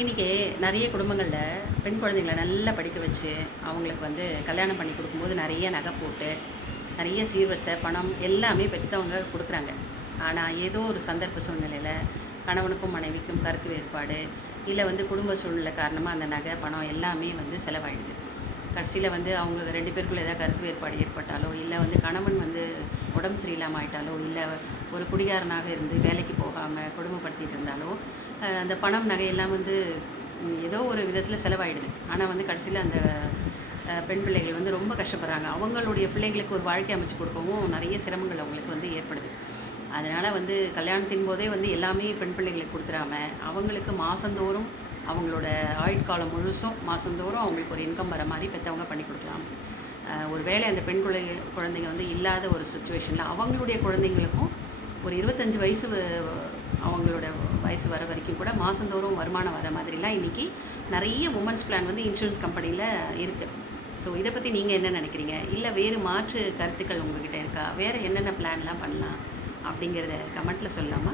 இன்னைக்கு நிறைய குடும்பங்கள்ல பெண் குழந்தைங்கள நல்லா படிக்க வச்சு, அவங்களுக்கு கல்யாணம் பண்ணி குடுக்கும்போது நிறைய நகை போட்டு, நிறைய சீர்வரிசை, பணம் எல்லாமே பெத்தவங்க குடுக்குறாங்க. ஆனா, ஏதோ ஒரு சந்தர்ப்ப சூழ்நிலையில கணவனுக்கும் மனைவிக்கும் கருத்து வேறுபாடு, இல்ல குடும்ப சூழ்நிலை காரணமா அந்த நகை, பணம் எல்லாமே செலவாயிடுது. கடைசியில அவங்க 2 பேருக்குள்ள ஏதாவது கருத்து வேறுபாடு ஏற்பட்டாலோ, இல்ல கணவன் உடம்பு சரியில்லாம ஆயிட்டாலோ, இல்ல ஒரு குடிகாரனாக இருந்து வேலைக்கு போகாம கொடுமைப்படுத்திட்டு இருந்தாலோ, அந்த பணம், நகையெல்லாம் ஏதோ ஒரு விதத்துல செலவாயிடுது. ஆனா கடைசியில அந்த பெண் பிள்ளைகள் ரொம்ப கஷ்டப்படுறாங்க. அவங்களுடைய பிள்ளைங்களுக்கு ஒரு வாழ்க்கை அமைச்சு கொடுக்கவும் நிறைய சிரமங்கள் அவங்களுக்கு ஏற்படுது. அதனால கல்யாணத்தின் போதே எல்லாமே பெண் பிள்ளைகளுக்கு கொடுத்துடாம, அவங்களுக்கு மாசந்தோறும் அவங்களோட ஆயுட்காலம் முழுசும் மாசந்தோறும் அவங்களுக்கு ஒரு இன்கம் வர மாதிரி பெற்றவங்க பண்ணி கொடுக்கலாம். ஒருவேளை அந்த பெண் குழந்தைங்க இல்லாத ஒரு சுச்சுவேஷனில் அவங்களுடைய குழந்தைங்களுக்கும் ஒரு 25 வயசு அவங்களோட வயசு வர வரைக்கும் கூட மாதந்தோறும் வருமானம் வர மாதிரிலாம் இன்னைக்கு நிறைய உமன்ஸ் பிளான் இன்சூரன்ஸ் கம்பெனியில் இருக்குது. ஸோ இதை பற்றி நீங்கள் என்ன நினைக்கிறீங்க? இல்லை வேறு மாற்று கருத்துக்கள் உங்ககிட்ட இருக்கா? வேறு என்னென்ன பிளான்லாம் பண்ணலாம் அப்படிங்கிறத கமெண்ட்டில் சொல்லலாமா?